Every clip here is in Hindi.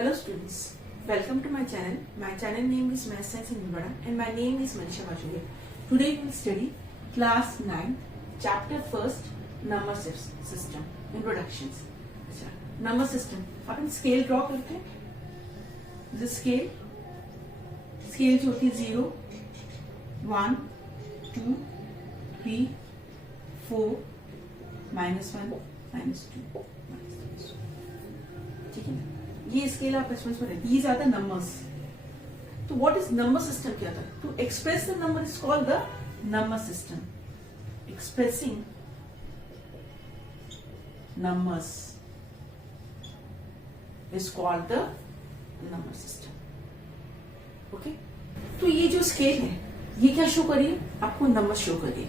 Hello students, welcome to my channel. My channel name is Math Science in Vivada and my name is Manisha Vachuria. Today we will study class 9, chapter 1st, number system, introductions. Number system, upon scale draw करते हैं. The scale जो होती है 0, 1, 2, 3, 4, -1, -2, -3. ठीक है ना? ये स्केल आप बचपन में पढ़े. These are the numbers. तो what is number system क्या था? To express the number is called the number system. Expressing numbers is called the number system. Okay? तो ये जो स्केल है, ये क्या शो करिए? आपको नंबर शो करिए.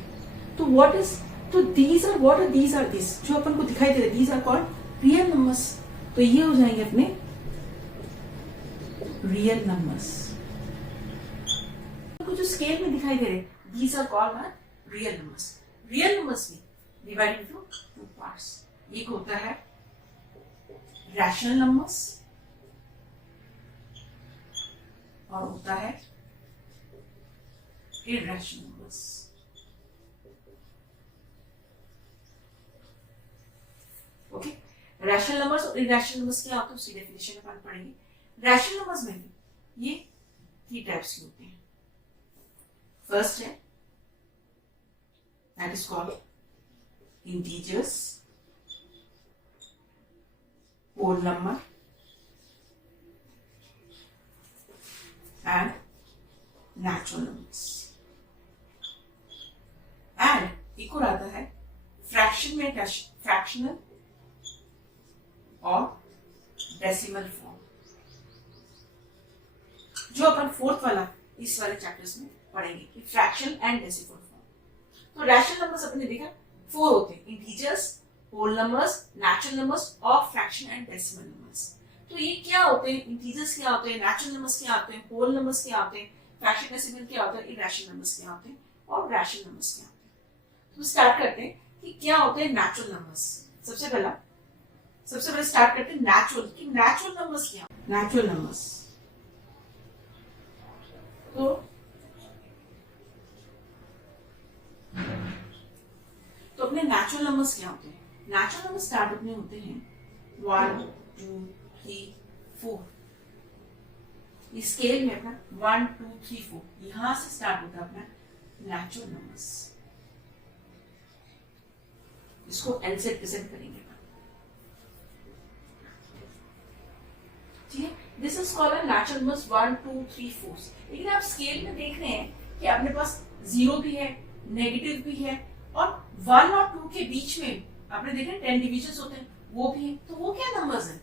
तो what is? तो these are what are these are these जो अपन को दिखाई दे रहे. These are called real numbers. तो ये हो जाएंगे अपने रियल नंबर्स. आपको जो स्केल में दिखाई दे रहे these are called real numbers. Real numbers में डिवाइड इनटू टू पार्ट्स. एक होता है रैशनल नंबर्स और होता है irrational numbers. Okay, rational numbers और इरैशनल नंबर्स क्या होते हैं उसकी डेफिनेशन अपन पढ़ेंगे. रैशनल नंबर्स में भी ये 3 टाइप्स के होते हैं. फर्स्ट है that is called integers, whole number and natural numbers. And एक और आता है फ्रैक्शन में फ्रैक्शनल और डेसिमल फॉर्म, जो अपन फोर्थ वाला इस वाले चैप्टर्स में पढ़ेंगे कि फ्रैक्शन एंड डेसिमल फॉर्म. तो रैशनल नंबर्स अपने देखा 4 होते हैं. Integers, whole numbers, natural numbers और फ्रैक्शन एंड डेसिमल नंबर्स. तो ये क्या होते हैं? इंटीजर्स क्या होते हैं, नेचुरल नंबर्स क्या होते हैं, होल नंबर्स क्या होते हैं, फ्रैक्शन डेसिमल क्या होता है, इरैशनल नंबर्स क्या होते हैं और रैशनल नंबर्स क्या होते हैं. तो स्टार्ट करते हैं कि क्या होते हैं नेचुरल नंबर्स. सबसे पहले स्टार्ट करते हैं नेचुरल कि नेचुरल नंबर्स क्या. नेचुरल नंबर्स तो अपने नेचुरल नंबर्स क्या होते हैं? नेचुरल नंबर स्टार्ट अपने होते हैं 1, 2, 3, 4. इस स्केल में अपना 1, 2, 3, 4 यहां से स्टार्ट होता है अपना नेचुरल नंबर्स. इसको एल से रिप्रेजेंट करेंगे. ठीक है, this is called natural numbers 1, 2, 3, 4. लेकिन आप स्केल में देख रहे हैं कि अपने पास 0 भी है, नेगेटिव भी है और 1 और 2 के बीच में आपने देखा 10 डिविजन्स होते हैं, वो भी है. तो वो क्या नंबर्स हैं?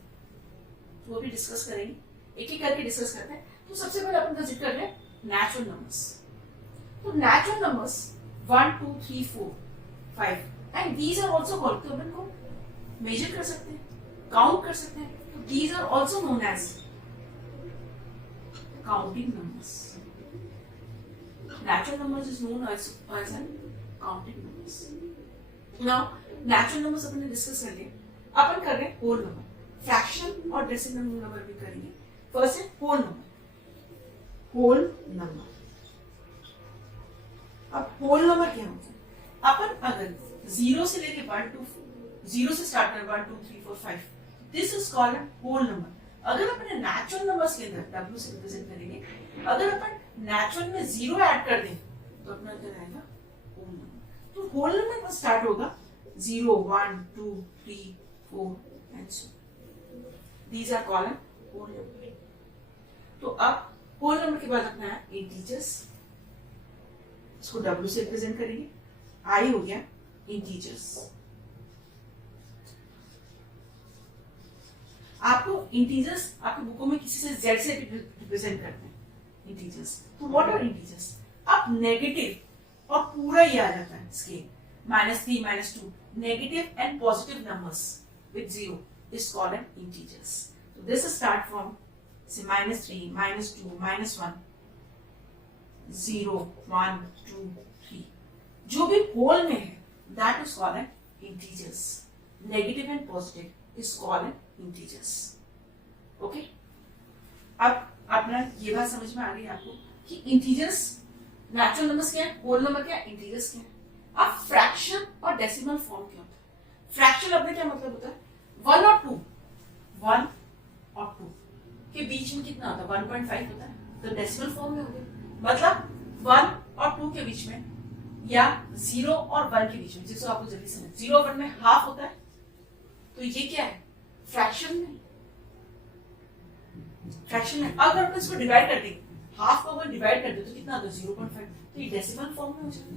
तो वो भी डिस्कस करेंगे, एक एक करके डिस्कस करते हैं. तो सबसे पहले अपन कंसीडर कर रहे हैं नेचुरल नंबर्स. तो natural numbers 1, 2, 3, 4, 5 and these are also called. तो अपन को मेजर कर सकते हैं, काउंट कर सकते हैं. तो these are also known as counting numbers. Natural numbers is known as counting numbers. Now natural numbers अपन ने डिस्कस कर लिए. अपन कर रहे हैं होल नंबर. फ्रैक्शन और डेसिमल नंबर भी करेंगे. फर्स्ट है होल नंबर. Whole number. अब होल नंबर क्या होता है? अपन अगर 0 से लेके 1 2 0 से स्टार्ट कर 1 2 3 4 5, this is called whole number. अगर अपने नेचुरल नंबर्स के अंदर W से रिप्रेजेंट करेंगे, अगर अपन नेचुरल में 0 ऐड कर दें तो अपना क्या रहेगा? Whole number. तो होल नंबर का स्टार्ट होगा 0, 1, 2, 3, 4 and so. These are called whole number. तो अब होल नंबर के बाद अपना है इंटीजर्स. इसको W से रिप्रेजेंट करेंगे. I हो गया इंटीजर्स. आपको इंटीजर्स आपकी बुकों में किसी से Z से रिप्रेजेंट करते हैं इंटीजर्स. तो व्हाट आर इंटीजर्स? अब नेगेटिव और पूरा ये आ जाता है scale -3, -2. Negative and positive numbers with 0 is called an integers. तो दिस स्टार्ट फ्रॉम से -3, -2, -1, 0, 1, 2, 3. जो भी होल में है that is called an integers. Negative and positive is called integers. Okay. अब अपना ये बात समझ में आ रही है आपको कि इंटीजर्स नेचुरल नंबर्स क्या है, होल नंबर क्या है, इंटीजर्स क्या है। अब फ्रैक्शन और डेसिमल फॉर्म क्या होता है। फ्रैक्शन अपने क्या मतलब होता है, 1 और 2, 1 और 2 के बीच में कितना होता है, 1.5 होता है, तो डेसिमल फॉर्म में होगा। मतलब 1 और 2 के बीच में या 0 और 1 के बीच में, जिसको आपको जल्दी समझ, 0 और 1 में हाफ होता है, तो ये क्या है, फ्रैक्शन में। फ्रैक्शन में अगर अपन इसको डिवाइड कर देंगे, हाफ को अगर डिवाइड कर दे तो कितना आता है, 0.5, तो ये डेसिमल फॉर्म में हो जाएगा।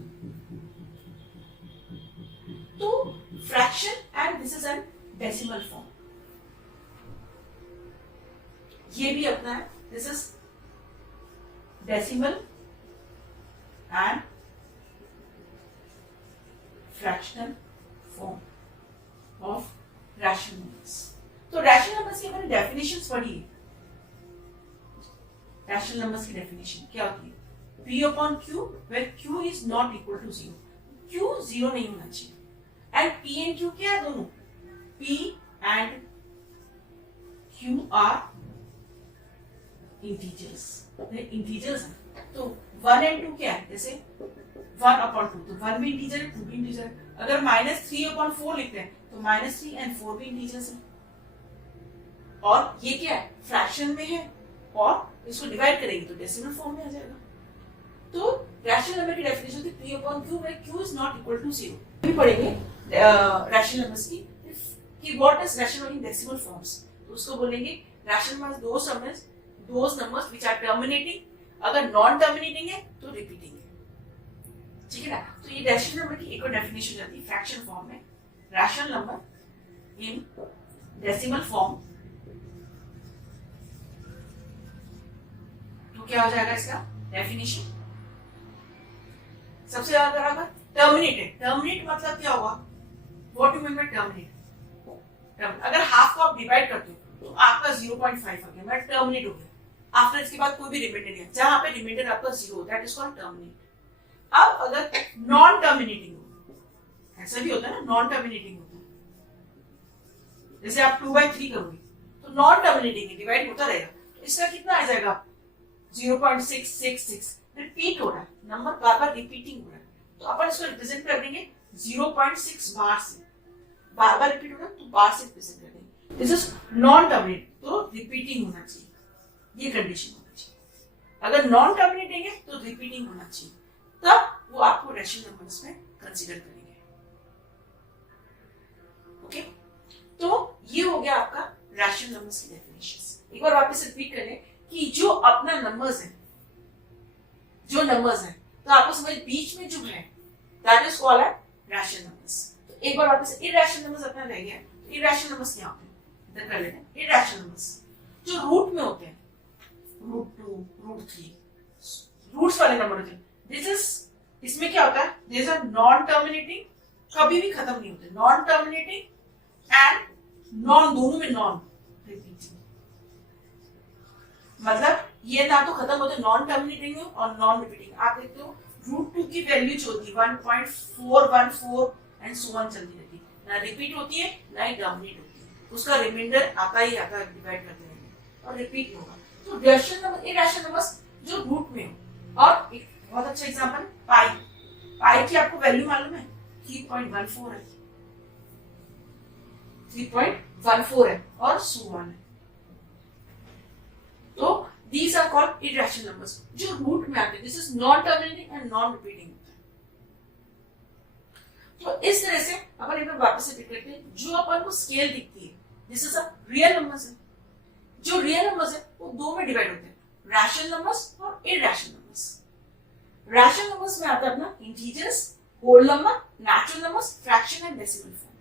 तो fraction and this is an decimal form, ये भी अपना है, this is decimal and fractional form of rational numbers. तो रैशनल नंबर्स की अपने डेफिनेशंस पढ़ी है। रैशनल नंबर्स की डेफिनेशन क्या होती है, P upon Q where Q is not equal to 0, Q 0 नहीं होना चाहिए, एंड P and Q क्या है, दोनों P and Q are integers, integers है। तो 1 and 2 क्या है, जैसे 1 upon 2, तो 1 भी इंटीजर है, 2 भी इंटीजर है। अगर -3 upon 4 लिखते हैं तो -3 and 4 भी इंटीजर्स है। और ये क्या है, फ्रैक्शन में है, और इसको डिवाइड करेंगे तो डेसिमल फॉर्म में आ जाएगा। तो रैशनल नंबर की डेफिनेशन होती है P upon Q where Q is not equal to 0। भी पढ़ेंगे रैशनल नंबर्स की कि what is rational in decimal forms, तो उसको बोलेंगे rational numbers those numbers which are terminating, अगर नॉन टर्मिनेटिंग है तो रिपीटिंग है, ठीक है ना। तो ये रैशनल नंबर की एक और डेफिनेशन जाती है फ्रैक्शन फॉर्म में, rational number in decimal form, तो क्या हो जाएगा इसका डेफिनेशन। सबसे ज्यादा बराबर टर्मिनेटेड, टर्मिनेट मतलब क्या होगा, what you mean by terminate, अगर हाफ को आप डिवाइड करते हो तो आपका 0.5 आ गया, मतलब टर्मिनेट हो गया। आफ्टर इसके बाद कोई भी रिमाइंडर नहीं है, जहां पे रिमाइंडर आपका 0 होता है, दैट इज कॉल्ड टर्मिनेट। अब अगर नॉन टर्मिनेटिंग हो, ऐसा भी होता है ना, नॉन टर्मिनेटिंग होता है, जैसे आप 2/3 करोगे तो नॉन टर्मिनेटिंग है, डिवाइड होता रहेगा, तो इसका कितना आ जाएगा 0.666, रिपीट हो रहा है, नंबर बार बार रिपीटिंग हो रहा है, तो अपन इसको रिप्रेजेंट कर देंगे 0.6 बार से, बार बार रिपीट हो रहा है तो बार से रिप्रेजेंट कर देंगे। दिस इज नॉन टर्मिनेट, तो रिपीटिंग होना चाहिए, ये कंडीशन होना चाहिए। अगर नॉन टर्मिनेटिंग है तो रिपीटिंग होना चाहिए, तब वो आपको रैशनल नंबर्स में कंसीडर करेंगे। ओके, तो ये हो गया आपका रैशनल नंबर्स की डेफिनेशंस। एक बार वापस रिपीट कर लें कि जो अपना नंबर्स है, जो नंबर्स है, तो आपको समझ बीच में जो है that is called rational numbers. तो एक बार वापस इरैशनल नंबर्स अपना रह गया, तो इरैशनल नंबर्स क्या होते हैं, इधर कर लेते हैं। इरैशनल नंबर्स जो रूट में होते हैं, √2, √3, रूट्स वाले नंबर होते हैं, दिस इज, इसमें क्या होता है, दिस आर नॉन टर्मिनेटिंग, कभी भी खत्म नहीं होते, नॉन टर्मिनेटिंग एंड नॉन, दोनों में नॉन रिपीटिंग, मतलब ये ना तो खत्म होते, नॉन टर्मिनेटिंग और नॉन रिपीटिंग। आप देखते हो √2 की वैल्यू जो होती है 1.414 एंड सो ऑन चलती रहती है, ना रिपीट होती है ना ही टर्मिनेट होती है, उसका रिमाइंडर आता ही आता है, डिवाइड करते रहेंगे और रिपीट होगा। तो रैशनल नंबर, इरैशनल नंबर्स जो रूट में हो। और एक बहुत अच्छा एग्जांपल पाई, पाई की आपको वैल्यू मालूम है 3.14 है, 3.14 है और सो ऑन है, तो these are called irrational numbers जो रूट में आते हैं, this is non terminating and non repeating होता है। तो इस तरह से अपन एक बार वापस से रिपीट करते हैं, जो अपन को स्केल दिखती है this is a real numbers है, जो रियल नंबर्स है वो दो में डिवाइड होते हैं, रैशनल नंबर्स और इरैशनल नंबर्स। रैशनल नंबर्स में आता है अपना integers, whole number, natural numbers, fraction and decimal form.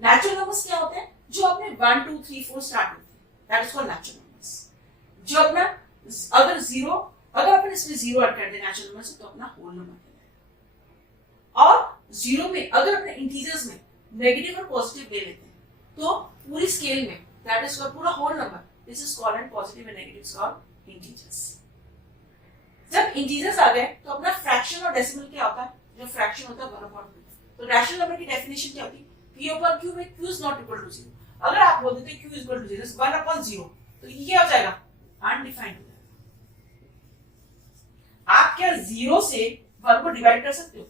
Natural numbers क्या होते हैं, जो अपने 1 2 3 4 स्टार्ट होते हैं, that is called natural numbers. जो अपना अगर जीरो, अगर अपन इसमें जीरो ऐड कर दे नेचुरल नंबर से तो अपना होल नंबर कहलाएगा। और जीरो में अगर अपने इंटीजर्स में नेगेटिव और पॉजिटिव ले लेते हैं तो पूरी स्केल में दैट इज कॉल्ड पूरा whole number, this is called and positive and negative is called integers. जब इंटीजर्स आ गए तो अपना फ्रैक्शन और डेसिमल क्या होता है, जो फ्रैक्शन होता है 1/2। तो रैशनल नंबर की डेफिनेशन क्या होती है, P/Q में Q is not equal to 0। अगर आप बोल देते Q is equal to 0, 1/0, तो ये क्या हो जाएगा, अनडिफाइंड हो जाएगा। आप क्या 0 से 1 को डिवाइड कर सकते हो?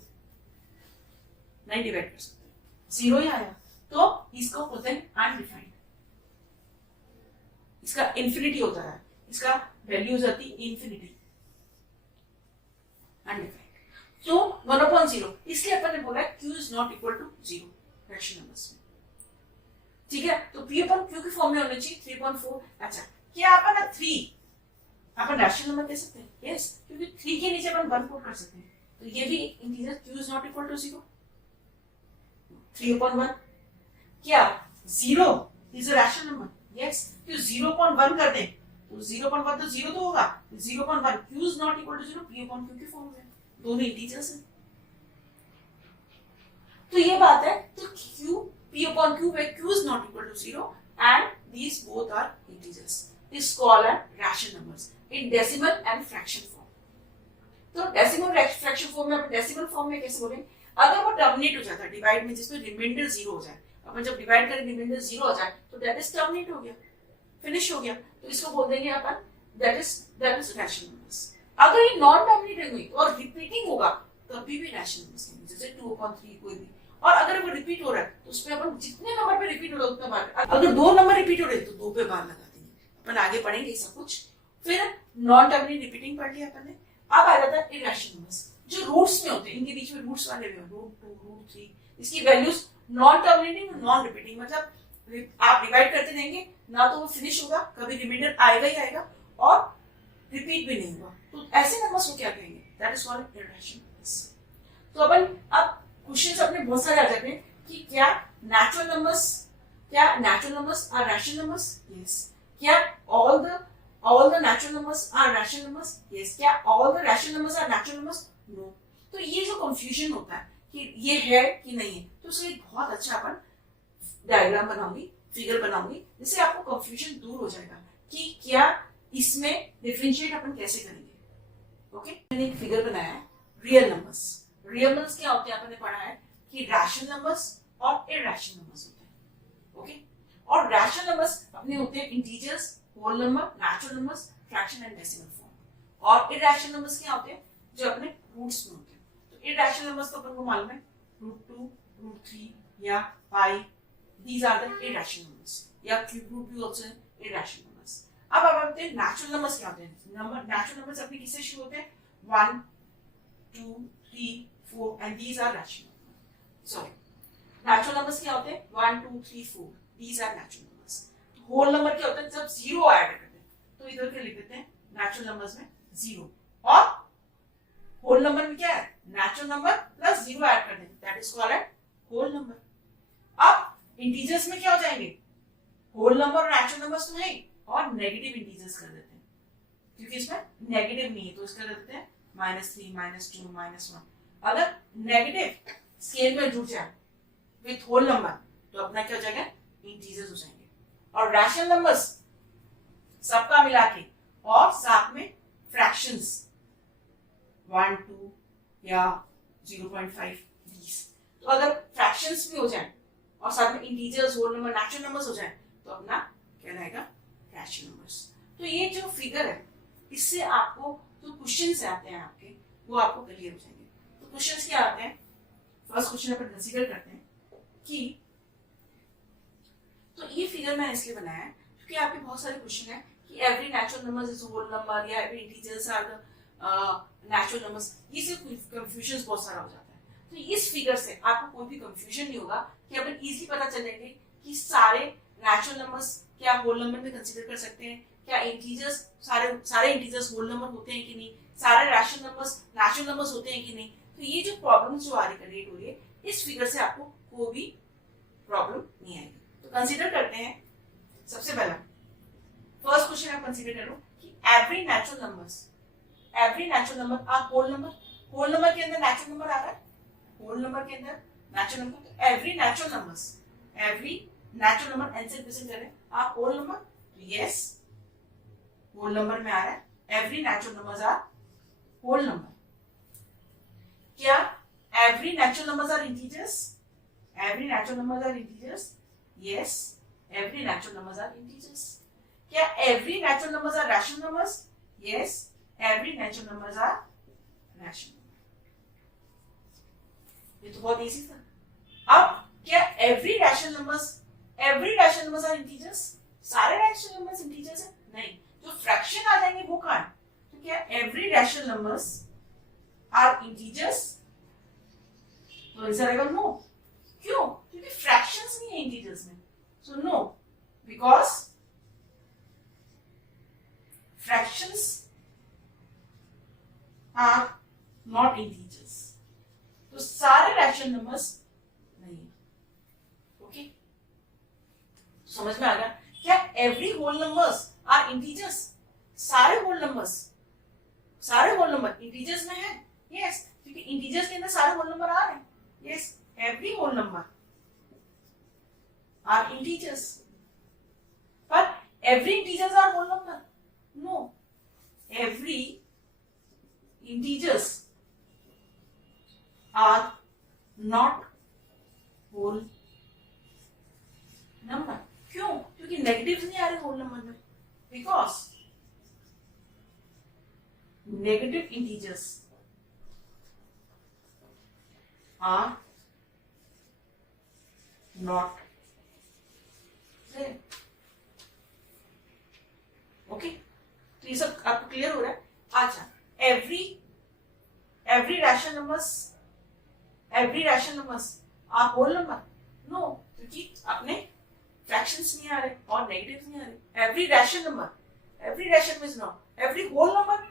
नहीं डिवाइड कर सकते, 0 ही आया, तो इसको बोलते हैं अनडिफाइंड। इसका इंफिनिटी होता है, इसका वैल्यू हो जाती है इंफिनिटी, अनडिफाइंड। तो 1/0, इसलिए अपन ने बोला q is not equal to 0 rational numbers में। ठीक है, तो p अपन q के फॉर्म में होना चाहिए 3.4। अच्छा, क्या अपन 3 अपन रैशनल नंबर दे सकते हैं? यस, क्योंकि 3 के नीचे अपन 1 पुट कर सकते हैं, तो ये भी integer q is not equal to 0। 3/1 क्या 0 is a rational number? Yes, क्यों 0.1 कर दें तो 0.1 तो 0 तो होगा, 0.1 q is not equal to 0, p/q के फॉर्म में, दोनों इंटीजर्स हैं। तो ये बात है, तो q p/q where q is not equal to 0 and these both are integers is called as rational numbers in decimal and fraction form। तो डेसिमल फ्रैक्शन फॉर्म में, अपन डेसिमल फॉर्म में कैसे बोलेंगे? अगर वो टर्मिनेट हो जाता है डिवाइड में, जिसमें रिमाइंडर 0 हो जाए, अपन जब डिवाइड करें रिमाइंडर 0 हो जाए तो दैट इज टर्मिनेट हो गया, फिनिश हो गया, तो इसको बोल देंगे अपन दैट इज रैशनल नंबर्स। अगर ये नॉन टर्मिनेटिंग हुई और रिपीटिंग होगा तभी भी रैशनल नंबर्स हैं, जैसे 2/3 कोई भी। और अगर वो रिपीट हो रहा है तो उसमें अपन जितने नंबर पे रिपीट हो रहा है उतना बार, अगर 2 नंबर रिपीट हो रहे हैं तो 2 पे बार लगा देंगे। अपन आगे पढ़ेंगे सब कुछ। फिर नॉन टर्मिनेट रिपीटिंग पढ़ लिया अपन ने। अब आ जाता है इरैशनल नंबर्स, जो रूट्स में होते हैं, इनके बीच में रूट्स वाले भी √2 √3, इसकी values non terminating non repeating, मतलब आप डिवाइड करते रहेंगे ना तो वो फिनिश होगा, कभी रिमाइंडर आएगा ही आएगा और रिपीट भी नहीं हुआ, तो ऐसे नंबर्स को क्या कहेंगे? That is called irrational numbers. तो अपन अब क्वेश्चंस अपने बहुत सारे आ जाते हैं कि क्या natural numbers are rational numbers? Yes. क्या all the natural numbers are rational numbers? Yes. क्या all the rational numbers are natural numbers? No. तो ये जो कंफ्यूजन होता है कि ये है कि नहीं है, तो उसके लिए बहुत अच्छा अपन डायग्राम बनाऊंगी, फिगर बनाऊंगी, जिससे आपको कंफ्यूजन दूर हो जाएगा कि क्या इसमें डिफरेंशिएट अपन कैसे करेंगे। ओके, मैंने एक फिगर बनाया है रियल नंबर्स। रियल नंबर्स क्या होते हैं आपने पढ़ा है कि रैशनल नंबर्स और इरैशनल नंबर्स होते हैं। ओके, और रैशनल नंबर्स अपने होते हैं integers, whole number, natural numbers, fraction and decimal form. और इरैशनल नंबर्स क्या होते हैं? जो अपने रूट्स में होते हैं। तो इरैशनल नंबर्स तो अपन को मालूम है √2 √3 या pi, these are the irrational numbers, या क्यूब रूट भी आल्सो इरैशनल नंबर्स। अब आते हैं नेचुरल नंबर्स क्या होते हैं? नेचुरल नंबर्स अपने किससे शुरू होते हैं? 1 2 3 4 and these are rational numbers. Sorry, natural numbers क्या होते हैं? 1 2 3 4, these are natural numbers. Whole number क्या होता है? जब 0 ऐड करते हैं तो इधर क्या लिख देते हैं? नेचुरल नंबर्स में 0, और होल नंबर में क्या है? नेचुरल नंबर प्लस 0 ऐड कर देंगे, that is called whole number. अब इंटीजर्स में क्या हो जाएंगे? होल नंबर और नेचुरल नंबर्स तो है, और नेगेटिव इंटीजर्स कर देते हैं, क्योंकि इसमें नेगेटिव नहीं है तो इसका कर देते हैं -3 -2 -1। अगर नेगेटिव स्केल में जुड़ जाए विथ होल नंबर तो अपना क्या हो जाएगा? इंटीजर्स हो जाएंगे। और रैशनल नंबर्स सबका मिला के और साथ में फ्रैक्शंस 1 2 या 0.5 20, तो अगर फ्रैक्शंस भी हो जाए और साथ में integers, whole number, natural numbers हो जाए तो अपना क्या रहेगा? Rational numbers. तो ये जो फिगर है इससे आपको जो क्वेश्चंस आते हैं आपके, वो आपको क्लियर हो जाएंगे। तो क्वेश्चंस क्या आते हैं? फर्स्ट क्वेश्चन अपन कंसीडर करते हैं कि, तो ये फिगर मैंने इसलिए बनाया है क्योंकि आपके बहुत सारे क्वेश्चन है कि every natural number is whole number या every integers are the natural numbers, ये से कंफ्यूजन बहुत सारा हो जाता है। तो इस फिगर से आपको कोई भी कंफ्यूजन नहीं होगा कि अपन इजीली पता चल जाएंगे कि सारे नेचुरल नंबर्स क्या होल नंबर में कंसीडर कर सकते हैं, क्या इंटीजर्स सारे इंटीजर्स होल नंबर होते हैं कि नहीं, सारे रैशनल नंबर्स नेचुरल नंबर्स होते हैं कि नहीं। तो ये जो प्रॉब्लम्स जो आ रही क्रिएट हो रही है, इस फिगर से आपको कोई भी प्रॉब्लम नहीं आएगी। तो कंसीडर करते हैं सबसे पहला फर्स्ट क्वेश्चन आप कंसीडर करो कि every natural number are whole number. Whole number के अंदर नेचुरल नंबर आ रहा है, होल नंबर के अंदर नेचुरल नंबर, तो एवरी नेचुरल नंबर एन से रिप्रेजेंट करें आर होल नंबर। तो यस, होल नंबर में आ रहा है every natural numbers are whole number. क्या every natural numbers are integers? Every natural numbers are integers. Yes, every natural numbers are integers. क्या every natural numbers are rational numbers? Yes, every natural numbers are rational. ये तो बहुत इजी था। अब क्या every rational numbers are integers? सारे रैशनल नंबर्स इंटीजर्स है? नहीं, जो फ्रैक्शन आ जाएंगे वो कहां? तो क्या every rational numbers are integers? तो आंसर आएगा नो। क्यों? क्योंकि फ्रैक्शंस नहीं है इंटीजर्स में, so no, because fractions are not integers. तो सारे रैशनल नंबर्स नहीं है। ओके, समझ में आ गया? क्या every whole numbers are integers? सारे होल नंबर इंटीजर्स में है? यस, क्योंकि इंटीजर्स के अंदर सारे होल नंबर आ रहे हैं। Yes, every whole number are integers. पर every integers are whole number? No, every integers are not whole number. क्यों? क्योंकि नेगेटिव्स नहीं आ रहे होल नंबर में, because negative integers are not there. Okay, तो ये सब आपको क्लियर हो रहा है? अच्छा, every rational numbers are whole number? No, क्योंकि अपने फ्रैक्शंस नहीं आ रहे और नेगेटिव्स नहीं आ रहे। Every rational means not every whole number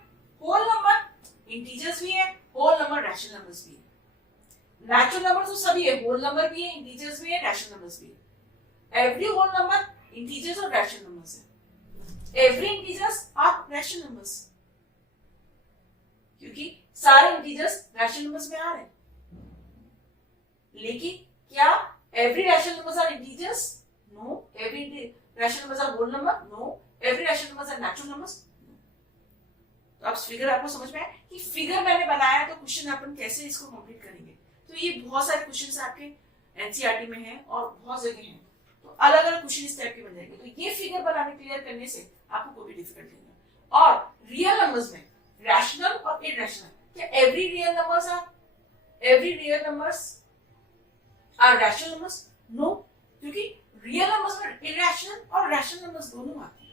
integers भी है, होल नंबर रैशनल नंबर्स भी है। नेचुरल नंबर तो सभी है, होल नंबर भी है, इंटीजर्स भी है, रैशनल नंबर्स भी है। एवरी होल नंबर इंटीजर्स और रैशनल नंबर्स है। Every integers are rational numbers, क्योंकि सारे इंटीजर्स रैशनल नंबर्स में आ रहे हैं। लेकिन क्या every rational numbers are integers? No. Every rational numbers are whole number? No. Every rational numbers are natural numbers? तो अब फिगर आपको समझ में आया कि फिगर मैंने बनाया तो क्वेश्चन अपन कैसे इसको कंप्लीट करेंगे। तो ये बहुत सारे क्वेश्चंस आपके एनसीईआरटी में हैं और बहुत जगह हैं, तो अलग अलग क्वेश्चन इस टाइप के बन जाएंगे। तो ये फिगर बनाने क्लियर करने से आपको कोई भी डिफिकल्टी नहीं है। और रियल नंबर्स में रैशनल और इरैशनल, क्या every real numbers are rational numbers? No, क्योंकि रियल नंबर्स में इरैशनल और रैशनल नंबर्स दोनों आते हैं।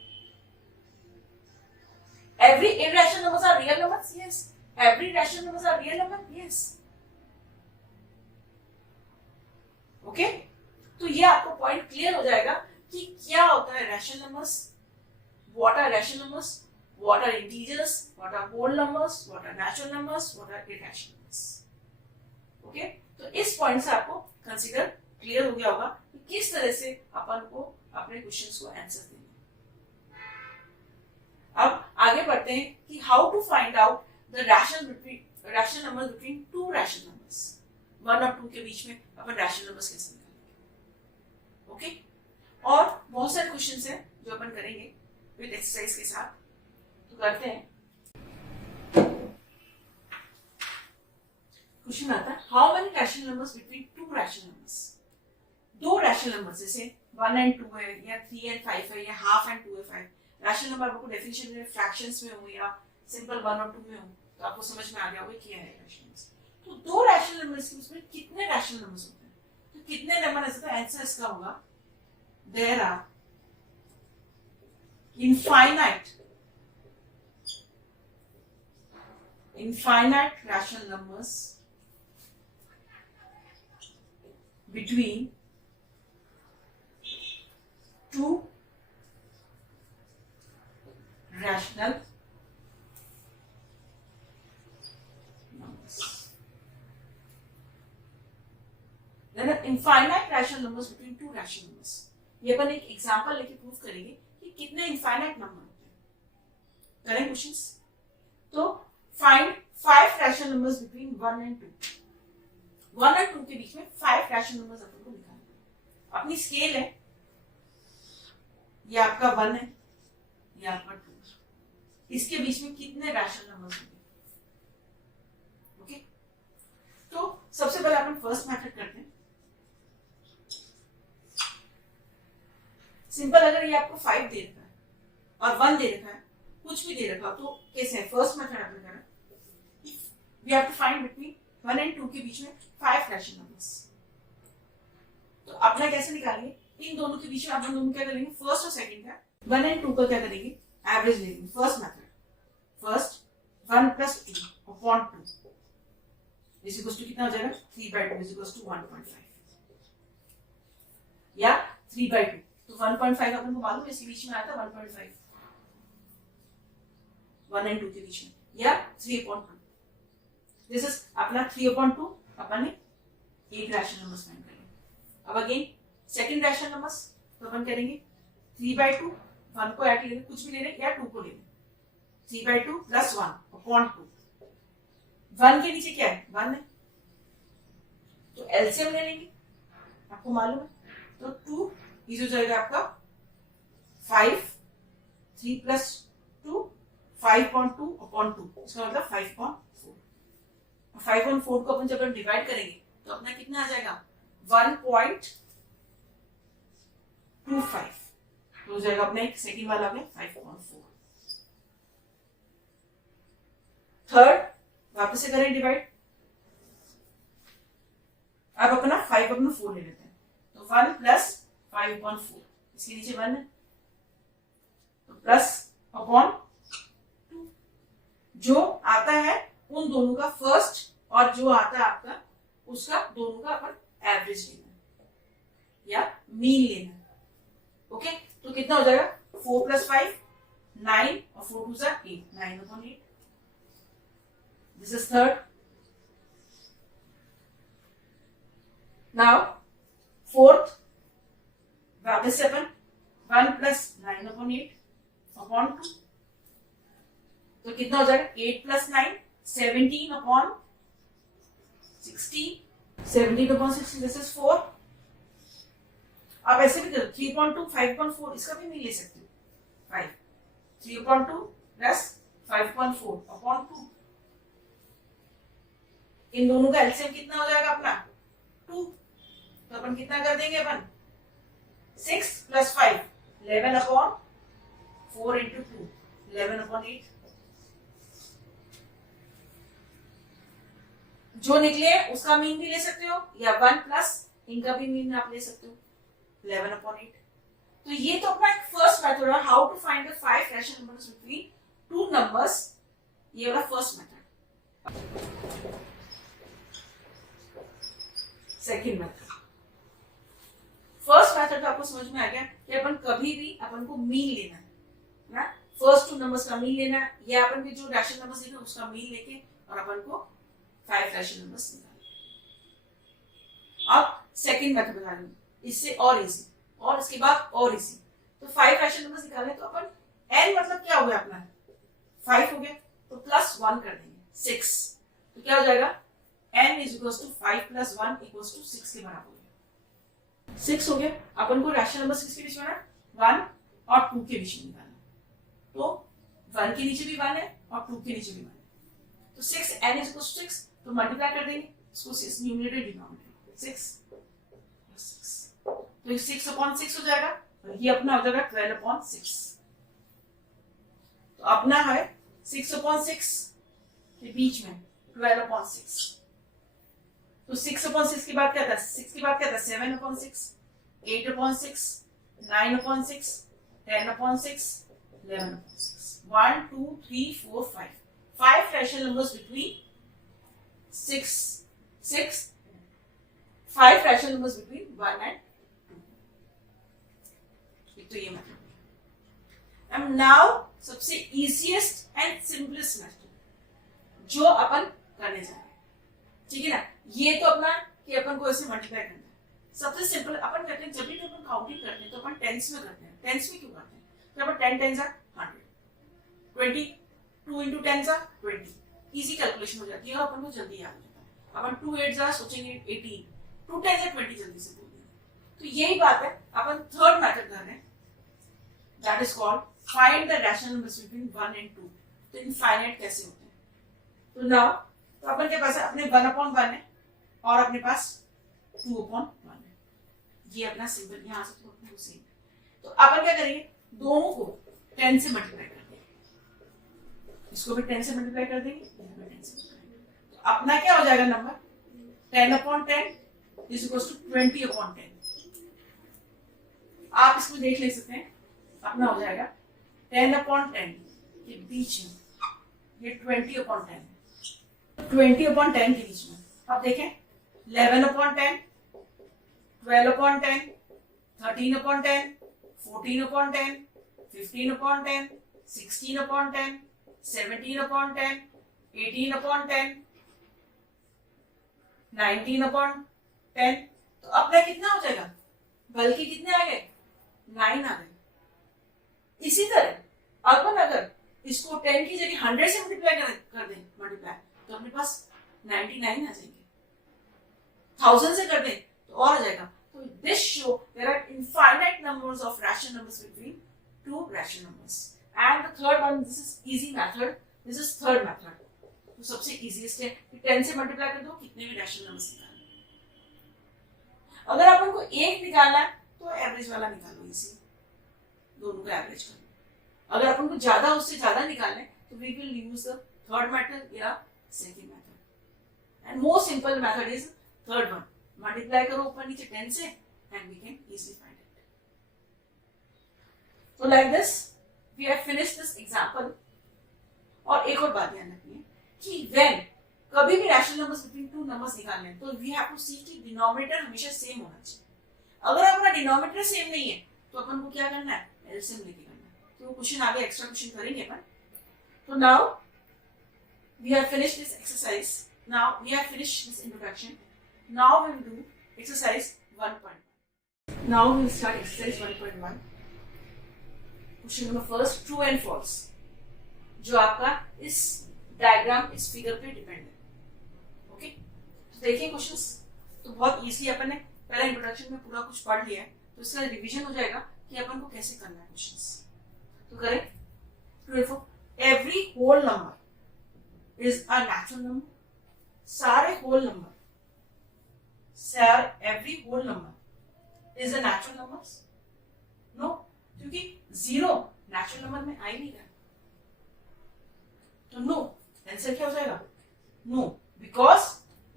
Every irrational numbers are real numbers? Yes. Every rational numbers are real number? Yes. Okay, तो ये आपको पॉइंट क्लियर हो जाएगा कि क्या होता है rational numbers, what are rational numbers, what are integers, what are whole numbers, what are natural numbers, what are irrational numbers. Okay, तो इस पॉइंट से आपको कंसीडर क्लियर हो गया होगा कि किस तरह से अपन को अपने क्वेश्चंस को आंसर देना। अब आगे बढ़ते हैं कि how to find out the rational numbers between two rational numbers. 1 और 2 के बीच में अपन रैशनल नंबर्स कैसे निकालेंगे। ओके, और बहुत सारे क्वेश्चंस हैं जो अपन करेंगे विद एक्सरसाइज के साथ, तो करते हैं। क्वेश्चन आता है, how many rational numbers between two rational numbers. दो रैशनल नंबर्स जैसे 1 एंड 2 है, या 3 एंड 5 है, या हाफ एंड 2 है 5। रैशनल नंबर आपको डेफिनेशन में फ्रैक्शंस में हो या सिंपल 1 और 2 में हो, तो आपको समझ में आ गया होगा क्या है रैशनल्स। तो दो रैशनल नंबर्स के उसमें कितने रैशनल नंबर्स होते हैं? तो कितने नंबर ऐसे, तो आंसर इसका होगा there are infinite rational numbers between two rational numbers. There are infinite rational numbers between two rational numbers. ये अपन एक एग्जांपल लेके प्रूव करेंगे कि कितने इनफाइनाइट नंबर होते हैं। करें क्वेश्चंस। तो find 5 rational numbers between 1 and 2। 1 और 2 के बीच में 5 रैशनल नंबर्स अपन को निकालना। अपनी स्केल है, ये आपका 1 है, ये आपका 2। इसके बीच में कितने रैशनल नंबर्स होंगे? ओके, तो सबसे पहले अपन फर्स्ट मेथड करते हैं। सिंपल, अगर ये आपको 5 दे रखा है अब 1 दे रखा है, कुछ भी दे रखा, तो कैसे है, फर्स्ट मेथड अप्लाई करना, we have to find between 1 and 2 के बीच में 5 रैशनल नंबर्स। तो अपना कैसे निकालेंगे, इन दोनों के बीच में अपन दोनों क्या करेंगे, फर्स्ट और सेकंड का 1 and 2 का क्या करेंगे, एवरेज लेंगे। First method, first 1 plus 2 upon 2 is equal to कितना हो जाएगा, 3/2 इज इक्वल टू 1.5 या 3/2। तो 1.5 अपन को मालूम है, इसके बीच में आता है 1.5, 1 and 2 के बीच में, या 3/2। दिस इज अपना 3/2 अपन ने एक रैशनल नंबर्स फाइंड कर लिया। अब अगेन सेकंड रैशनल नंबर्स, तो अपन करेंगे 3/2, 1 को ऐड लेंगे, कुछ भी ले लें या 2 को ले लें, 3/2 plus 1 upon 2। 1 के नीचे क्या है, 1 है, तो एलसीएम ले लेंगे, आपको मालूम है, तो 2 इज हो जाएगा आपका 5, 3 plus 2 5.2 upon 2, इसका मतलब 5.4। 5.4 को अपन जब डिवाइड करेंगे तो अपना कितना आ जाएगा, 1.25, तो हो जाएगा अपना एक सेकंड वाला अपने 5.4। थर्ड वापस से करें डिवाइड, अब अपना 5/4 ले लेते हैं, तो 1 plus 5/4, इसके नीचे 1 है, तो प्लस अपॉन 2। जो आता है उन दोनों का फर्स्ट और जो आता है आपका उसका दोनों का अपन एवरेज लेना है या मीन लेना है। ओके, तो कितना हो जाएगा, 4 plus 5 9 और 4 2 8, 9/8। This is third. Now fourth, वापस से अपन 1 plus 9/8 upon 2, तो कितना हो जाएगा, 8 plus 9 17 upon 16, 17 upon 16, this is 4। आप ऐसे भी करो, 3.2 5.4, इसका भी नहीं ले सकते, 5 3/2 plus 5.4 upon 2। इन दोनों का एलसीएम कितना हो जाएगा अपना, 2, तो अपन कितना कर देंगे, अपन 6 plus 5 11/4 into 2 11/8। जो निकले उसका मीन भी ले सकते हो, या 1 प्लस इनका भी मीन आप ले सकते हो, 11/8। तो ये तो अपना एक फर्स्ट मेथड है, how to find the 5 rational numbers between 2 numbers, ये वाला first method. Second method, first method तो आपको समझ में आ गया कि अपन कभी भी अपन को मीन लेना है ना, फर्स्ट 2 नंबर्स का मीन लेना है, या अपन के जो रैशनल नंबर्स लेना है उसका मीन लेके और अपन को 5 रैशनल नंबर्स निकालना। अब सेकंड मेथड बता रही हूँ, इससे और इजी, और इसके बाद और इजी। तो 5 रैशनल नंबर्स निकालने, तो अपन n मतलब क्या हो गया अपना, 5 हो गया, तो प्लस 1 कर देंगे, 6, तो क्या हो जाएगा, n is equals to 5 plus 1 equals to 6 के बराबर हो गया, 6 हो गया। अपन को रैशनल नंबर्स किसके बीच में है, 1 और 2 के बीच में निकालना, तो 1 के नीचे भी 1 है और 2 के नीचे भी 1 है, तो 6 n is equals to 6, तो मल्टीप्लाई कर देंगे इसको, 6 न्यूमरेटर डिनोमिनेटर 6 plus 6, तो 6/6 हो जाएगा, और ये अपना हो जाएगा 12/6। तो अपना है 6/6 के बीच में 12/6, तो 6/6 के बाद क्या था, 6 के बाद क्या था, 7/6, 8/6, 9/6, 10/6, 11/6, 1 2 3 4 5 rational numbers between 5 rational numbers between 1 and 2। तो ये मतलब एंड नाउ सबसे इजीएस्ट एंड सिंपलेस्ट मेथड जो अपन करने जा रहे हैं, ठीक है ना। ये तो अपना कि अपन को ऐसे मल्टीप्लाई करना है, सबसे सिंपल अपन करते हैं, जब भी अपन काउंटिंग करते हैं तो अपन टेंस में करते हैं। टेंस में क्यों करते हैं, तो अपन 10 10s are 100, 22 into 10s are 20, easy calculation हो जाती है और अपन को जल्दी याद हो जाता है। अपन 2 8s are सोचेंगे 18, 2 10s are 20 जल्दी से बोल देंगे। तो यही बात है, अपन थर्ड मेथड कर रहे हैं, that is called find the rational numbers between 1 and 2। तो इनफाइनाइट कैसे होते हैं, तो नाउ तो अपन के पास अपने 1/1 है और अपने पास 2/1 है, ये अपना सिंबल यहाँ से तो अपने सेम। तो अपन क्या करेंगे, दोनों को 10 से मल्टीप्लाई कर देंगे, इसको भी 10 से मल्टीप्लाई कर देंगे, इसको भी 10 से मल्टीप्लाई कर देंगे। तो अपना क्या हो जाएगा नंबर 10/10 इज इक्वल्स टू 20/10। आप इसको देख ले सकते हैं, अपना हो जाएगा 10/10 के बीच में ये 20/10, 20/10 के बीच में। अब देखें 11/10, 12/10, 13/10, 14/10, 15/10, 16/10, 17/10, 18/10, 19/10। तो अपना कितना हो जाएगा, बल्कि कितने आ गए 9 आ गए। इसी तरह अपन अगर इसको 10 की जगह 100 से मल्टीप्लाई कर दें मल्टीप्लाई, तो अपने पास 99 आ जाएंगे। 1000 से कर दें तो और आ जाएगा। तो this show there are infinite numbers of rational numbers between two rational numbers. And the third one, this is easy method, this is third method. तो सबसे इजीएस्ट है कि 10 से मल्टीप्लाई कर दो, कितने भी रैशनल नंबर्स निकालो। अगर अपन को एक निकालना है तो एवरेज वाला निकालो, इजी, दोनों का एवरेज कर लो। अगर अपन को ज्यादा उससे ज्यादा निकालना है तो we will use the third method या second method. And most simple method is third one, multiply करो ऊपर नीचे 10 से and we can easily find it. तो like this we have finished this example. और एक और बात ध्यान रखनी है कि व्हेन कभी भी rational numbers between two numbers निकालने हैं तो वी हैव टू सी कि डिनोमिनेटर हमेशा सेम होना चाहिए। अगर अपना डिनोमिनेटर सेम नहीं है तो अपन को क्या करना है, एलसीएम लेके करना है। तो क्वेश्चन आगे एक्स्ट्रा क्वेश्चन करेंगे अपन। तो now we have finished this exercise, now we have finished this introduction, now we will do exercise 1.1। Now we will start exercise 1.1। Question number first, true and false, जो आपका इस डायग्राम इस फिगर पे डिपेंड है। ओके, तो देखिए क्वेश्चंस तो बहुत इजीली अपन ने पहला इंट्रोडक्शन में पूरा कुछ पढ़ लिया है, तो इसका रिवीजन हो जाएगा कि अपन को कैसे करना है क्वेश्चंस। तो करें, तो देखो every whole number is a natural number. सारे whole number, every whole number is a natural number? No, क्योंकि जीरो नेचुरल नंबर में आ ही नहीं रहा। तो नो, आंसर क्या हो जाएगा, no, because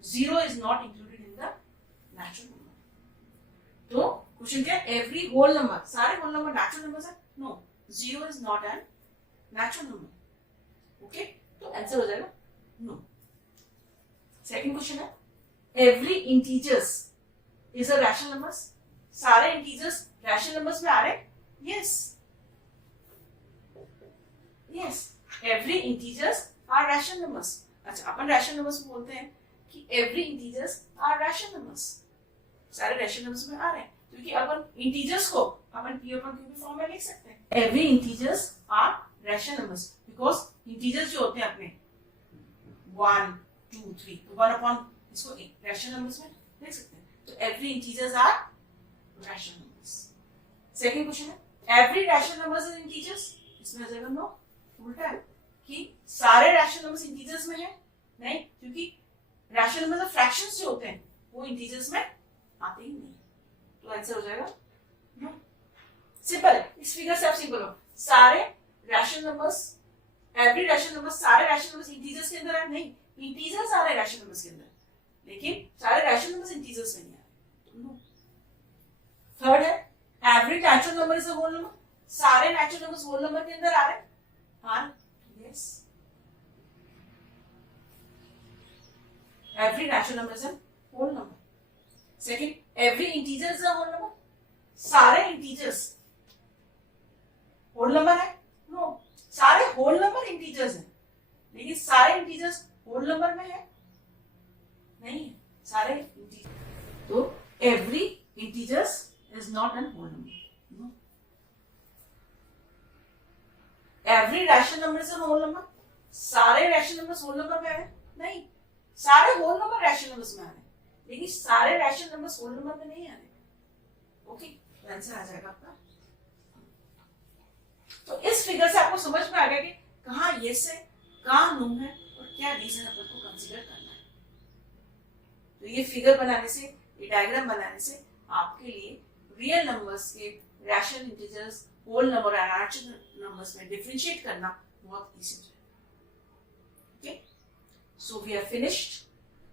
zero is not included in the natural number. तो क्वेश्चन क्या है, एवरी होल नंबर, सारे होल नंबर नेचुरल नंबर्स है? No, zero is not an natural number. Okay, तो आंसर हो जाएगा नो। सेकंड क्वेश्चन है, every integers is a rational numbers. सारे इंटीजर्स रैशनल नंबर्स में आ रहे हैं? Yes, yes, every integers are rational numbers. अच्छा, अपन रैशनल नंबर्स में बोलते हैं कि every integers are rational numbers, सारे रैशनल नंबर्स में आ रहे हैं, क्योंकि अपन इंटीजर्स को अपन p अपन q के फॉर्म में लिख सकते हैं। Every integers are rational numbers because integers जो होते हैं अपने 1 2 3, तो 1 अपॉन इसको रैशनल नंबर्स में लिख सकते हैं। तो every integers are rational numbers. Second question है, every rational numbers is integers. इसमें आ जाएगा नो, उल्टा है कि सारे रैशनल नंबर्स इंटीजर्स में है? नहीं, क्योंकि रैशनल नंबर्स फ्रैक्शंस जो होते हैं वो इंटीजर्स में आते ही नहीं। तो आंसर हो जाएगा नो। सिंपल है, इस फिगर से आप सिंपल हो, सारे rational numbers, every rational number, सारे रैशनल नंबर्स इंटीजर्स के अंदर है? नहीं, इंटीजर्स आ रहे रैशनल नंबर्स के अंदर, लेकिन सारे रैशनल नंबर्स इंटीजर्स में नहीं आ रहे। तो नो। थर्ड है, every natural number is a whole number. सारे नेचुरल नंबर्स होल नंबर के अंदर आ रहे हैं? हाँ, yes, every natural number is a whole number. Second, every integer is a whole number. सारे integers whole number है? No, सारे whole number integers हैं, लेकिन सारे integers whole number में है? नहीं है, सारे integers। तो every integers is not an whole number. No. Every rational number is a whole number. सारे रैशनल नंबर्स होल नंबर में आ रहे हैं? नहीं, सारे होल नंबर रैशनल नंबर्स में आ रहे हैं, लेकिन सारे रैशनल नंबर्स होल नंबर में नहीं आ रहे। ओके, आंसर आ जाएगा आपका। तो इस फिगर से आपको समझ में आ गया कि कहां यस है, कहां नो है और क्या रीजन अपन को कंसीडर करना है। तो ये फिगर बनाने से, ये डायग्राम बनाने से आपके लिए रियल नंबर्स के रैशनल इंटीजर्स होल नंबर और रैशनल नंबर्स में डिफरेंशिएट करना बहुत इजी हो जाएगा। Okay, so we are finished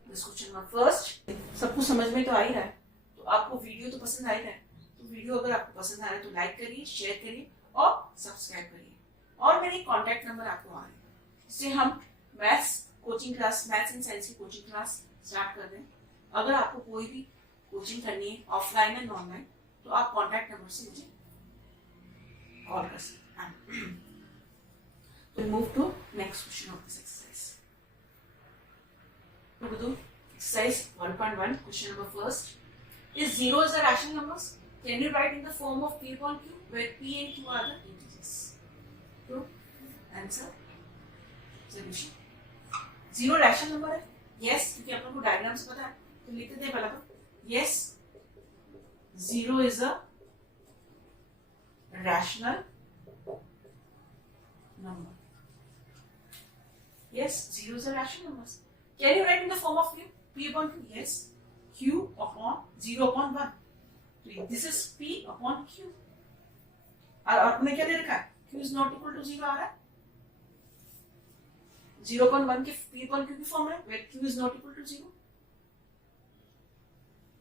this question number first. सब कुछ समझ में तो आ ही रहा है, तो आपको वीडियो तो पसंद आ ही रहा है। तो वीडियो अगर आपको पसंद आ रहा है तो लाइक करिए, शेयर करिए और सब्सक्राइब करिए। और मेरे कॉन्टैक्ट नंबर आपको आ रहे हैं, इससे हम maths coaching class, maths and science की कोचिंग क्लास स्टार्ट कर रहे हैं। अगर आपको कोई भी कोचिंग करनी है ऑफलाइन एंड ऑनलाइन तो आप कॉन्टैक्ट नंबर से मुझे कॉल कर सकते हैं। तो move to next question of this exercise. to do exercise 1.1 question number first. Is 0 is the rational numbers? Can you write in the form of P upon Q where P and Q are the integers? So answer solution. 0 rational number है? Yes, क्योंकि आप लोगों को डायग्राम से पता है तो लिख देते हैं पहला तो yes 0 is a rational number. Yes, 0 is a rational number. Can you write in the form of Q? P upon Q? Yes. Q upon 0 upon 1. So this is P upon Q. और आपने क्या दे रखा है? Q is not equal to 0 आ रहा है। 0 upon 1 के P upon Q की फॉर्म है, where Q is not equal to 0.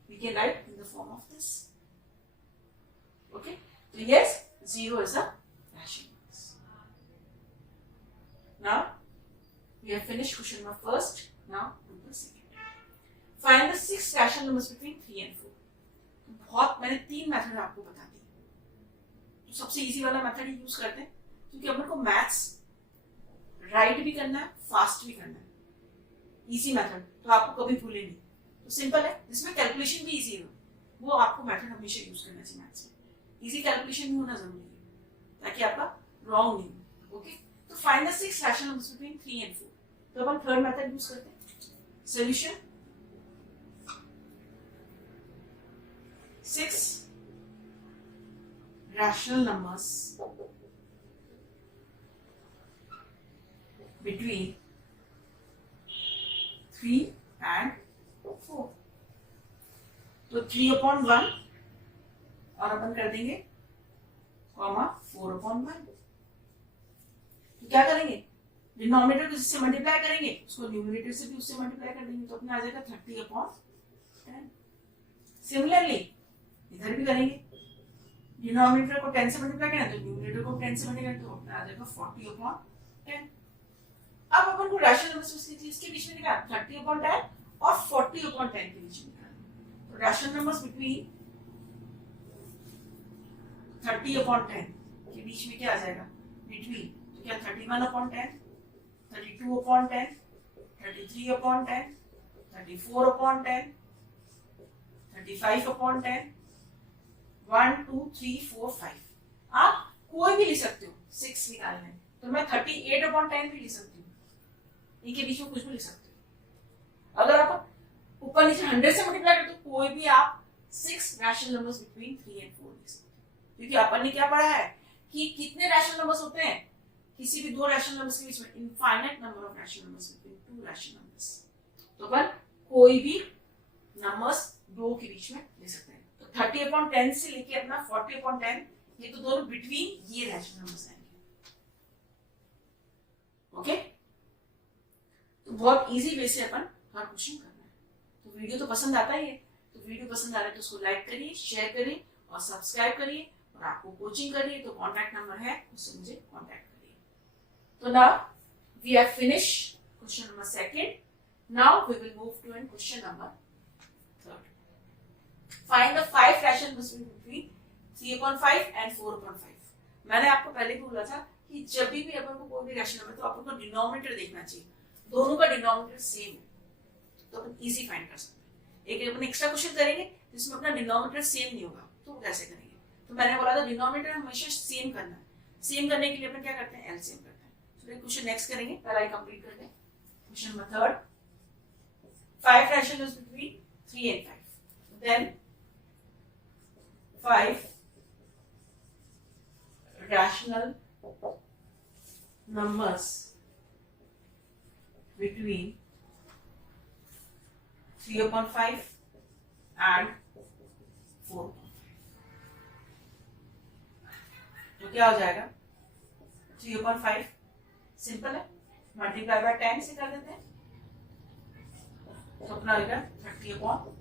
We can write in the form of this. Okay. So yes, 0 is a rational number. Now we have finished question number first. Now do the second. Find the 6 rational numbers between 3 and 4. तो बहुत मैंने 3 मेथड आपको बता दी। तो सबसे इजी वाला मेथड यूज करते हैं क्योंकि अपन को मैथ्स राइट भी करना है, फास्ट भी करना है। इजी मेथड तो आपको कभी भूले नहीं, तो सिंपल है, जिसमें कैलकुलेशन भी इजी हो, वो आपको मेथड हमेशा यूज करना चाहिए। मैथ्स में इजी कैलकुलेशन भी होना जरूरी है ताकि आपका रॉन्ग नहीं हो। ओके, तो find the 6 rational numbers between 3 and 4। तो अपन थर्ड मेथड यूज करते हैं। Solution 6 rational numbers between 3 and 4। तो 3 upon 1 और अपन कर देंगे कॉमा 4 upon 1। तो क्या करेंगे, डिनोमिनेटर को जिससे मल्टीप्लाई करेंगे उसको न्यूमरेटर से भी उससे मल्टीप्लाई कर देंगे, तो अपना आ जाएगा 30 upon 10। सिमिलरली इधर भी करेंगे, डिनोमिनेटर को 10 से मल्टीप्लाई करना तो न्यूमरेटर को 10 से मल्टीप्लाई तो अपना आ जाएगा 40 upon 10। अब अपन को रैशनल नंबर्स इसके बीच में निकालना 30 upon 10 और 40 upon 10 के बीच में निकालना। तो रैशनल नंबर्स बिटवीन 30 upon 10 के बीच में क्या आ जाएगा, बिटवीन तो क्या 31 upon 10, 32 upon 10, 33 upon 10, 34 upon 10, 35 upon 10, 1 2 3 4 5। आप कोई भी लिख सकते हो 6 निकालना है तो मैं 38 upon 10 भी लिख सकती हूँ, इनके बीच में कुछ भी लिख सकते हो। अगर आप ऊपर नीचे 100 से मल्टीप्लाई करते हो कोई भी आप 6 रैशनल नंबर्स बिटवीन 3 and 4 लिख सकते हो, क्योंकि अपन ने क्या पढ़ा है कि कितने रैशनल नंबर्स होते हैं किसी भी दो रैशनल नंबर्स के बीच में, infinite number of rational numbers between 2 rational numbers. तो अपन कोई भी नंबर्स दो के बीच में ले सकते हैं। तो 30 upon 10 से लेके अपना 40 upon 10 ये तो दोनों बिटवीन ये रैशनल नंबर्स आएंगे। ओके, तो बहुत इजी वे से अपन हर क्वेश्चन करना है। तो वीडियो तो पसंद आता ही है, तो वीडियो पसंद आ रहा है तो उसको लाइक करिए, शेयर करिए और सब्सक्राइब करिए। और आपको कोचिंग करिए तो कॉन्टैक्ट नंबर है, उससे मुझे कॉन्टैक्ट करिए। तो now we have finish question number second. Now we will move to question number third. Find the 5 rational numbers between 3 upon 5 and 4 upon 5। मैंने आपको पहले भी बोला था कि जब भी अपन को कोई भी रैशनल नंबर तो अपन को डिनोमिनेटर देखना चाहिए, दोनों का डिनोमिनेटर सेम है तो अपन इजी फाइंड कर सकते हैं। एक अपन एक्स्ट्रा क्वेश्चन करेंगे जिसमें अपना डिनोमिनेटर सेम नहीं होगा, तो कैसे करेंगे। तो मैंने बोला था डिनोमिनेटर हमेशा सेम करना है, सेम करने के लिए अपन क्या करते हैं, एलसीएम करते हैं। तो क्वेश्चन नेक्स्ट करेंगे, पहला ही कंप्लीट करते हैं। Question number third, 5 rational numbers between 3 and 5। Then 5 rational numbers between 3 upon 5 and 4 upon 5। तो क्या हो जाएगा 3/5, सिंपल है, मल्टीप्लाई बाय 10 से कर देते हैं तो अपना होगा 30/50।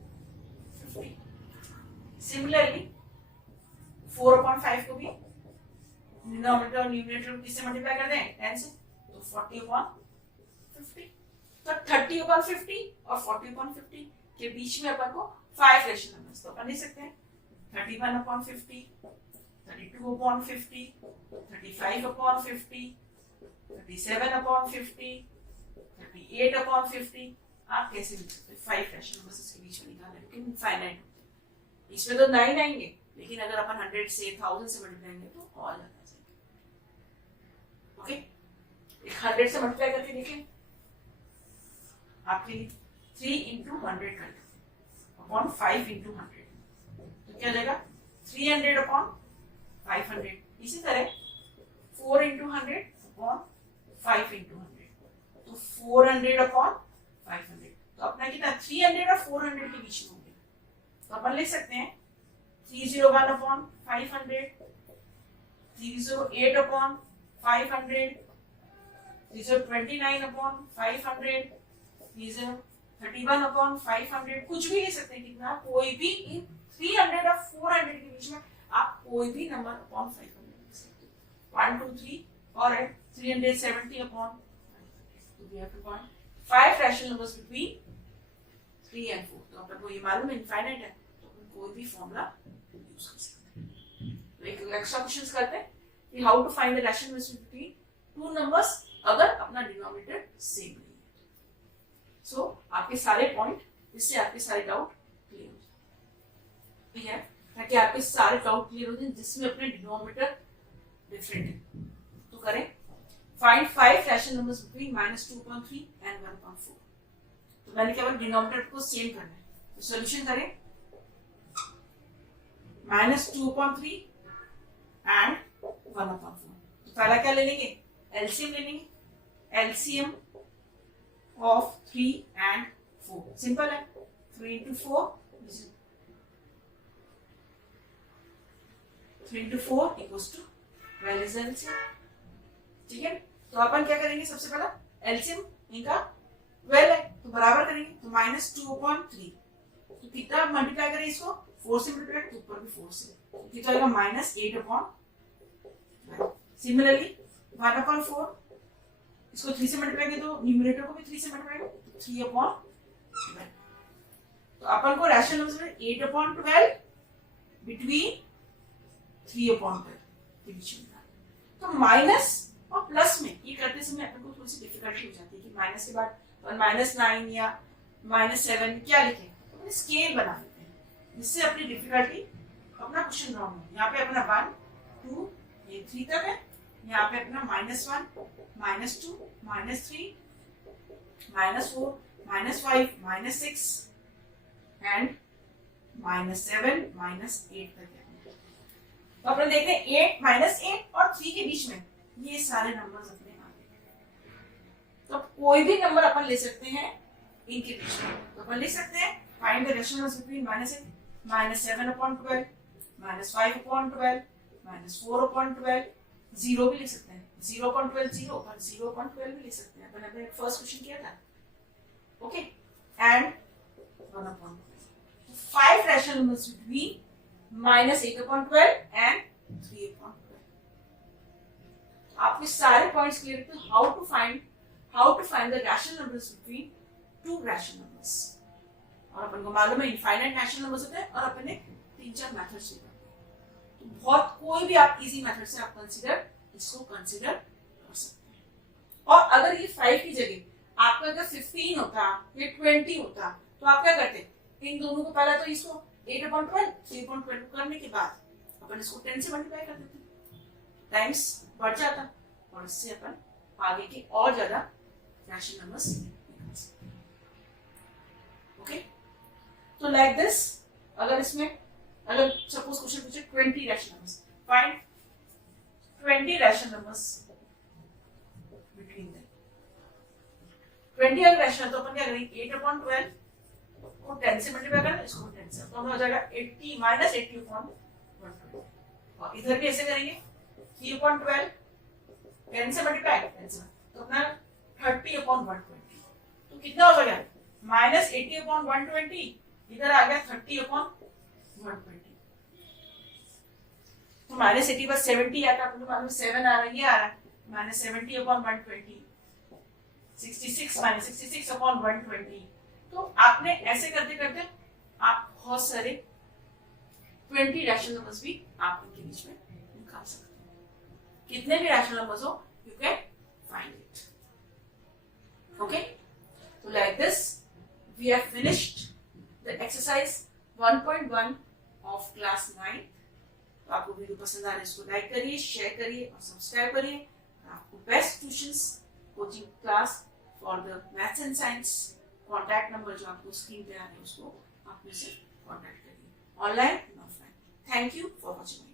सिमिलरली 4/5 को भी डिनोमिनेटर और न्यूमरेटर को किससे मल्टीप्लाई कर दें 10 से, तो 40/50। तो 30/50 और 40/50 के बीच में अपन को 5 रैशनल नंबर्स, तो अपन लिख सकते हैं 31/50, 32/50, 35/50, 37/50, 38/50। आप कैसे लिख सकते हैं 5 रैशनल नंबर्स इसके बीच में निकालना है, लेकिन फाइनाइट होते हैं। इसमें तो 9 आएंगे, लेकिन अगर अपन 100 से 1000 से मल्टीप्लाई करेंगे तो और ज्यादा आ जाएंगे। ओके, 100 से मल्टीप्लाई करके देखें आपके लिए 3 into 100 कर दें अपॉन 5 into 100, तो क्या हो जाएगा 300/500। इसी तरह 4 into 100 अपॉन 5 into 100, तो 400/500। तो अपना कितना 300 और 400 के बीच में हो गया, तो अपन लिख सकते हैं 301/500, 308/500, 329/500, 31/500, कुछ भी ले सकते हैं। कितना, कोई भी इन 300 और 400 के बीच में आप कोई भी नंबर अपॉन 500 लिख सकते हो। 1 2 3 और 370/500, तो we have to find 5 rational numbers between 3 and 4। तो अपन को ये मालूम है इनफाइनाइट है, तो अपन कोई भी फॉर्मूला यूज कर सकते हैं। तो एक एक्स्ट्रा क्वेश्चंस करते हैं कि how to find the rational numbers between two numbers अगर अपना डिनोमिनेटर सेम नहीं है। सो आपके सारे पॉइंट, इससे आपके सारे डाउट क्लियर हो जाए, ठीक है, ताकि आपके सारे डाउट क्लियर हो जाए जिसमें अपने डिनोमिनेटर डिफरेंट है। तो करें find 5 rational numbers between -2.3 and 1.4। तो मैंने केवल डिनोमिनेटर को सेम करना है, तो सॉल्यूशन करें -2.3 and 1.4। तो पहला क्या ले लेंगे, एलसीएम ले लेंगे, एलसीएम of 3 and 4, सिंपल है, 3 into 4 equals to 12 is LCM, ठीक है। तो अपन क्या करेंगे, सबसे पहला एलसीएम इनका 12 है तो बराबर करेंगे, तो -2/3, तो कितना मल्टीप्लाई करें इसको 4 से मल्टीप्लाई, तो ऊपर भी 4 से, तो कितना आएगा -8/12। सिमिलरली 1/4, इसको 3 से मल्टीप्लाई करें तो न्यूमरेटर को भी 3 से मल्टीप्लाई करें, तो 3/12। तो अपन को रैशनल नंबर्स में 8/12 बिटवीन 3/12 के बीच में, तो माइनस और प्लस में ये करते समय अपन को थोड़ी सी डिफिकल्टी हो जाती है कि माइनस के बाद -9 या -7 क्या लिखें, तो स्केल बना लेते हैं जिससे अपनी डिफिकल्टी अपना क्वेश्चन रॉन्ग हो। यहाँ पे अपना 1 2 ये 3 तक है, यहाँ पे अपना -1 -2 -3 -4 -5 -6 एंड -7 -8 तक है। तो अपन देखते हैं 8 -8 और 3 के बीच में ये सारे नंबर्स अपने आ गए। तो कोई भी नंबर अपन ले सकते हैं इनके बीच में, तो अपन लिख सकते हैं find the rational numbers between -7/12, -5/12, -4/12, 0 भी लिख सकते हैं, 0/12 0 और 0/12 भी लिख सकते हैं, अपन ने फर्स्ट क्वेश्चन किया था। Okay, and 1/12। 5 rational numbers between -8/12 and 3/12। आपके सारे पॉइंट्स क्लियर, तो how to find the rational numbers between two rational numbers. और अपन को मालूम है इनफाइनाइट रैशनल नंबर्स होते हैं और अपन ने 3-4 मेथड्स से करते हैं, तो बहुत कोई भी आप इजी मेथड से आप इसको कंसीडर कर सकते हैं। और अगर ये 5 की जगह आपका अगर 15 होता या 20 होता तो आप क्या करते, इन दोनों को पहला तो इसको 8/12 3/12 करने के बाद अपन इसको 10 से मल्टीप्लाई कर देते, टाइम्स बढ़ जाता और इससे अपन आगे के और ज्यादा रैशनल नंबर्स निकाल सकते हैं। ओके, तो लाइक दिस, अगर इसमें अगर सपोज क्वेश्चन पूछे 20 rational numbers, find 20 rational numbers between them. 20 अगर रैशनल तो अपन क्या करेंगे 8/12 को 10 से मल्टीप्लाई करें, इसको 10 से, तो हो जाएगा 80 -80/120। और इधर भी ऐसे करेंगे 3/12 10 से मल्टीप्लाई 10 से, तो अपना 30/120, तो कितना हो गया -80/120, इधर आ गया 30/120, तो -80 बस 70 आता, आपको मालूम 7 आ रहा है, ये आ रहा है -70/120, 66 -66/120। तो आपने ऐसे करते करते आप बहुत सारे 20 रैशनल नंबर्स भी आप इनके बीच में निकाल सकते हैं। कितने भी रैशनल नंबर्स हो, you can find it. Okay, तो like this we have finished the exercise 1.1 of class 9। तो आपको वीडियो पसंद आ रहा है, इसको लाइक करिए, शेयर करिए और सब्सक्राइब करिए। आपको best tuitions coaching class for the maths and science, contact number जो आपको स्क्रीन पे आ रहे हैं उसको आप मुझसे कॉन्टैक्ट करिए, online and offline. Thank you for watching.